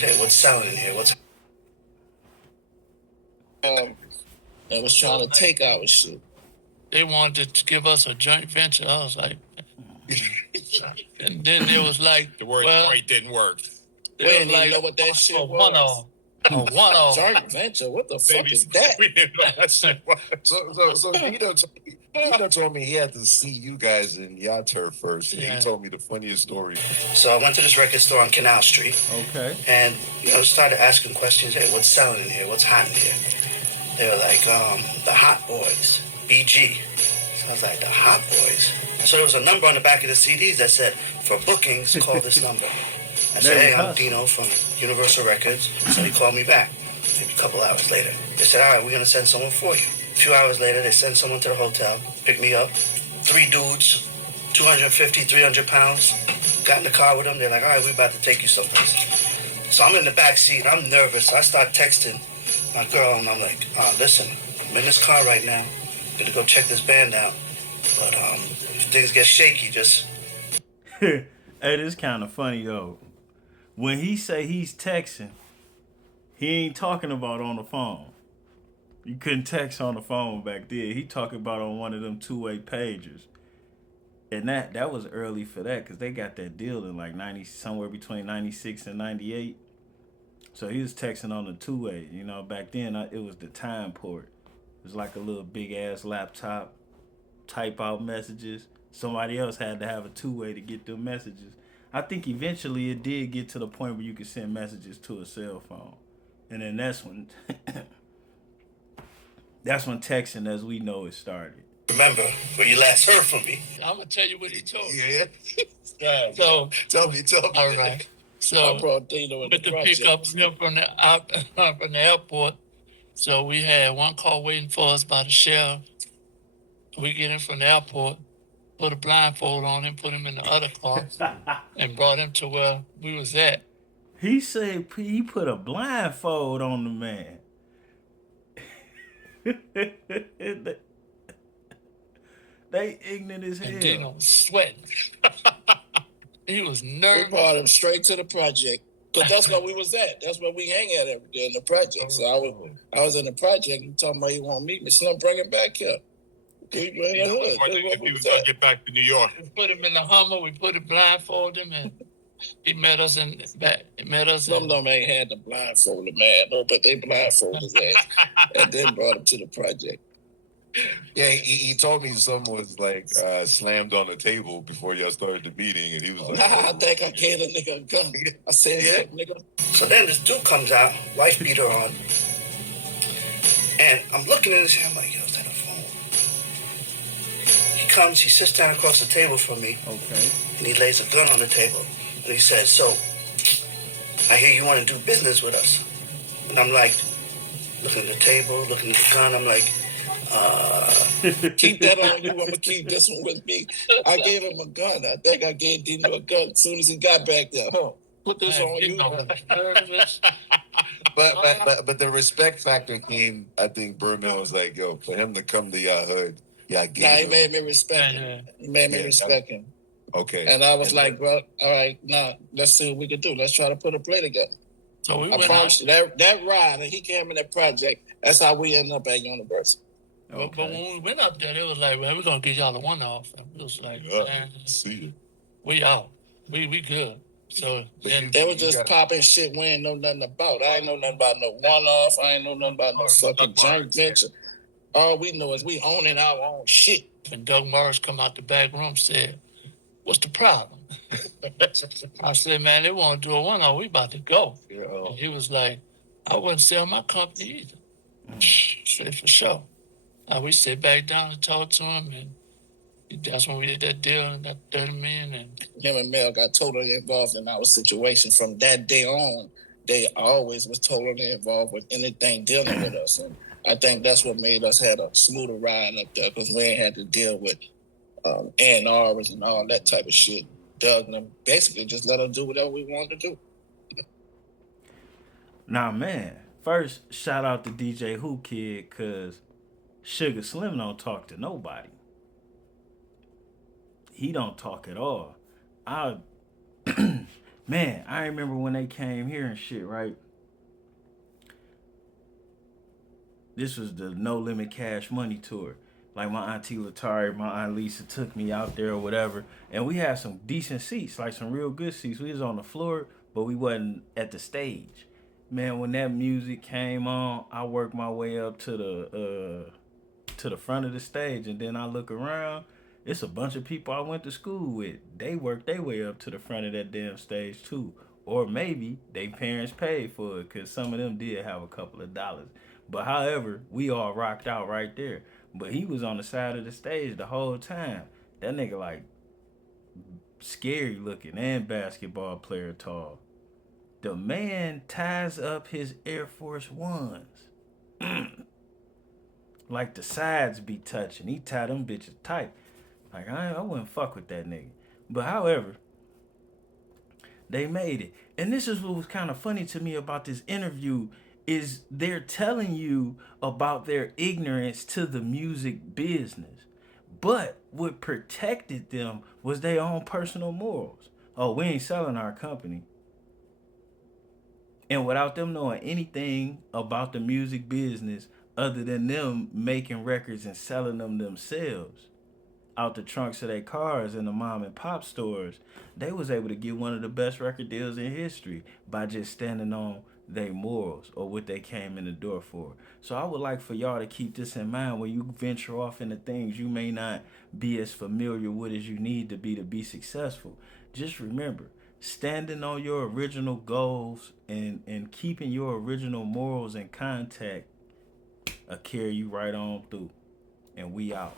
Hey, what's selling in here? What's and was trying to take our shit. They wanted to give us a joint venture. I was like, and then there was like the word joint didn't work. We didn't even know what that shit was. Juan-O. Joint venture? What the fuck is that? We didn't know that shit was. So Dino told me he had to see you guys in your turf first. Yeah. He told me the funniest story. So I went to this record store on Canal Street. Okay. And, started asking questions. Hey, what's selling in here? What's hot in here? They were like, the Hot Boys, BG. So I was like, the Hot Boys? So there was a number on the back of the CDs that said, for bookings, call this number. I said, hey, I'm Dino from Universal Records. So he called me back. Maybe a couple hours later. They said, all right, we're going to send someone for you. A few hours later, they send someone to the hotel, pick me up. 3 dudes, 250, 300 pounds. Got in the car with them. They're like, all right, we're about to take you someplace. So I'm in the back seat. I'm nervous. I start texting my girl, and I'm like, listen, I'm in this car right now. I'm going to go check this band out. But if things get shaky, just... Hey, this kind of funny, though. When he say he's texting, he ain't talking about on the phone. You couldn't text on the phone back then. He talking about on one of them two-way pagers. And that was early for that because they got that deal in like 90, somewhere between 96 and 98. So he was texting on the two-way. Back then it was the time port. It was like a little big-ass laptop, type out messages. Somebody else had to have a two-way to get them messages. I think eventually it did get to the point where you could send messages to a cell phone. And then that's when texting as we know it started. Remember when you last heard from me? I'm going to tell you what he told me. Yeah. So, Tell me. all right. So, I brought Dino in the to project. pick up him from the airport. So we had one car waiting for us by the sheriff. We get in from the airport, put a blindfold on him, put him in the other car, and brought him to where we was at. He said he put a blindfold on the man. They ignorant as hell. And Dino was sweating. He was We nervous. brought him straight to the project. Because that's where we was at. That's where we hang at every day in the project. So I was in the project. He talking about he want to meet me. So I'm bringing back here. If he was going to get back to New York. We put him in the Hummer. We put it blindfold him, and he met us in back. He met us. Some of them ain't had the blindfolded man, no, but they blindfolded his ass and then brought him to the project. Yeah, he told me something was like slammed on the table before y'all started the meeting, and he was like, I think I gave a nigga a gun. I said, yeah, nigga. So then this dude comes out, wife beater on. And I'm looking at his hand, I'm like, yo, is that a phone? He comes, he sits down across the table from me. Okay. And he lays a gun on the table. And he says, so, I hear you want to do business with us. And I'm like, looking at the table, looking at the gun, I'm like, keep that on you. I'm going to keep this one with me. I gave him a gun. I think I gave Dino a gun as soon as he got back there. Put this on you. but the respect factor came. I think Birdman was like, yo, for him to come to y'all hood, y'all gave him. He made me respect him. He made me respect him. Okay. And I was like, bro, all right, now let's see what we can do. Let's try to put a play together. So we I went promise you, that ride, and he came in that project, that's how we ended up at Universal. But when we went up there, it was like, well, we're going to get y'all a one-off. It was like, man, we out. We good. So then they was just popping shit we ain't know nothing about. I ain't know nothing about no one-off. I ain't know nothing about no fucking joint venture. All we know is we owning our own shit. And Doug Morris come out the back room said, what's the problem? I said, man, they want to do a one-off. We about to go. And he was like, I wouldn't sell my company either. Said, for sure. We sit back down and talk to him, and that's when we did that deal and that 30 million. And him and Mel got totally involved in our situation. From that day on, they always was totally involved with anything dealing with us. And I think that's what made us had a smoother ride up there, because we ain't had to deal with A&Rs and all that type of shit. Doug and them basically just let us do whatever we wanted to do. Nah, man. First, shout out to DJ Who Kid, because Sugar Slim don't talk to nobody. He don't talk at all. Man, I remember when they came here and shit, right? This was the No Limit Cash Money tour. Like my auntie Latari, my aunt Lisa took me out there or whatever, and we had some decent seats, like some real good seats. We was on the floor, but we wasn't at the stage. Man, when that music came on, I worked my way up to the front of the stage, and then I look around. It's a bunch of people I went to school with. They worked their way up to the front of that damn stage too, or maybe they parents paid for it because some of them did have a couple of dollars. But however, we all rocked out right there. But he was on the side of the stage the whole time. That nigga like scary looking and basketball player tall. The man ties up his Air Force Ones. Like the sides be touching. He tied them bitches tight. Like I wouldn't fuck with that nigga. But however, they made it. And this is what was kind of funny to me about this interview is they're telling you about their ignorance to the music business. But what protected them was their own personal morals. Oh, we ain't selling our company. And without them knowing anything about the music business other than them making records and selling them themselves out the trunks of their cars in the mom and pop stores, they was able to get one of the best record deals in history by just standing on their morals or what they came in the door for. So I would like for y'all to keep this in mind when you venture off into things you may not be as familiar with as you need to be successful. Just remember, standing on your original goals and keeping your original morals in contact will carry you right on through. And we out.